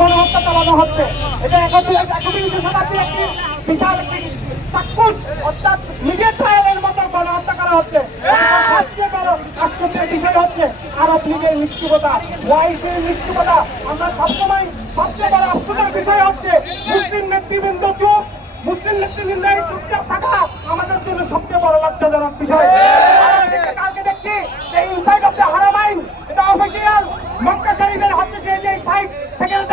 গণহত্যা চালানো হচ্ছে। এটা একবিংশ শতাব্দীর একটি বিশাল একটি চাক্ষুষ, অর্থাৎ নিজের ট্রায়ালের মতো গণহত্যা করা হচ্ছে। সবচেয়ে বড় আশ্চর্যের বিষয় হচ্ছে আরব লীগের নিশ্চিততা ওয়াইফের নিশ্চিততা আমরা সবসময় সবচেয়ে বড় আশ্চর্যের বিষয় হচ্ছে মুসলিম নেতৃবৃন্দ চুপ, মুসলিম নেতৃবৃন্দ চুপচাপ থাকা আমাদের জন্য সবচেয়ে বড় লজ্জাজনক বিষয়। কালকে দেখছি, যে ইনসাইড অফ দ্য হারামাইন এটা অফিসিয়াল মক্কা হচ্ছে যে যে সাইড সেখানে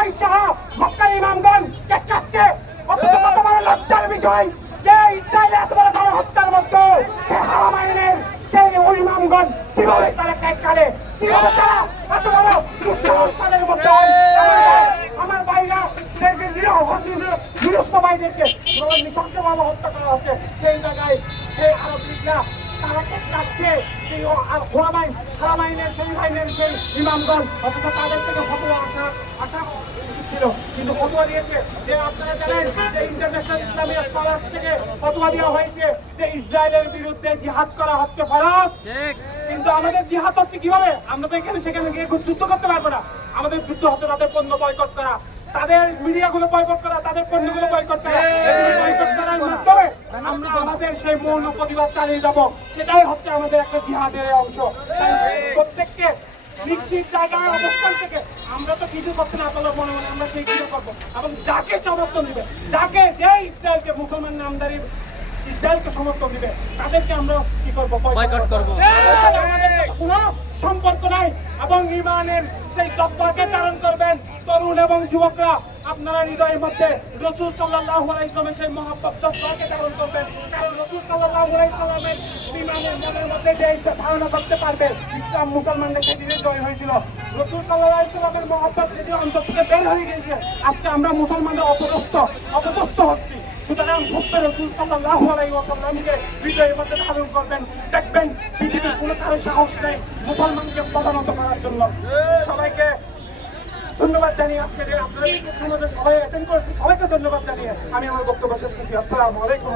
যাচ্ছে সুনাই শাহ মক্কার ইমামগণ চেঁচাচ্ছে অথচ কত বড় লজ্জার বিষয় যে ইসরায়েল এত বড় গণহত্যার মধ্যে সে হারামাইনের সেই ইমামগণ কীভাবে তারা কেক কাটে কীভাবে তারা এত বড় দুঃসাহসের মধ্যে আমার ভাইরা নিরস্ত ভাইদেরকে নৃশংসভাবে হত্যা করা হচ্ছে? সেই জায়গায় সেই আরব লীগরা তারা কাটছে সেই হোরামাইন হারামাইনের সেই ভাইনের সেই ইমামগণ, অথচ তাদের থেকে ফটোয়া আসা কিন্তু ফটোয়া দিয়েছে যে আপনারা জানেন যে ইন্টারন্যাশনাল ইসলামী স্কলার্স থেকে ফটোয়া দেওয়া হয়েছে যে ইসরায়েলের বিরুদ্ধে জিহাদ করা হচ্ছে ফরজ। কিন্তু আমাদের জিহাদ হচ্ছে কীভাবে? আমরা তো এখানে সেখানে গিয়ে যুদ্ধ করতে পারব না। আমাদের যুদ্ধ হচ্ছে তাদের পণ্য বয়কট করা। তাদের মিডিয়াগুলো বয়কট করা তাদের পণ্যগুলো বয়কট করা। বয়কট করার মাধ্যমে আমরা আমাদের সেই মৌন প্রতিবাদ চালিয়ে যাব। সেটাই হচ্ছে আমাদের একটা জিহাদের অংশ। তাই প্রত্যেককে নিজ নিজ জায়গায় অবস্থান থেকে আমরা তো কিছু করতে না পারলে মনে মনে আমরা সেই কিছু করব। এবং যাকে সমর্থন দিবে যাকে যে ইসরায়েলকে মুসলমান নামদারি ইসরায়েলকে সমর্থন দিবে তাদেরকে আমরা কি করব? Boycott করব। কোনো সম্পর্ক নাই এবং ইমানের সেই জব্বাকে ধারণ করবেন তরুণ এবং যুবকরা। আপনারা হৃদয়ের মধ্যে রসুল সাল্লামের সেই মহব্বত জব্বাকে ধারণ করবেন। মুসলমানদের জয় হয়েছিল। রসুল সাল্লাল্লাহু আলাইহি সাল্লামের মহব্বত অন্তর থেকে বের হয়ে গিয়েছে, আজকে আমরা মুসলমানদের অপদস্থ অপদস্থ হচ্ছি। সুতরাং ভক্ত রসুল সাল্লাল্লাহু আলাইহি ওয়াসাল্লামকে হৃদয়ের মধ্যে ধারণ করবেন, দেখবেন পৃথিবীর কোনো কারও সাহস নেই মুসলমানকে প্রধানত করার জন্য। সবাইকে ধন্যবাদ জানিয়ে আজকে যে আপনাদের সমাজের সবাই অ্যাটেন্ড করেছে, সবাইকে ধন্যবাদ জানিয়ে আমি আমার বক্তব্য শেষ করছি। আসসালামু আলাইকুম।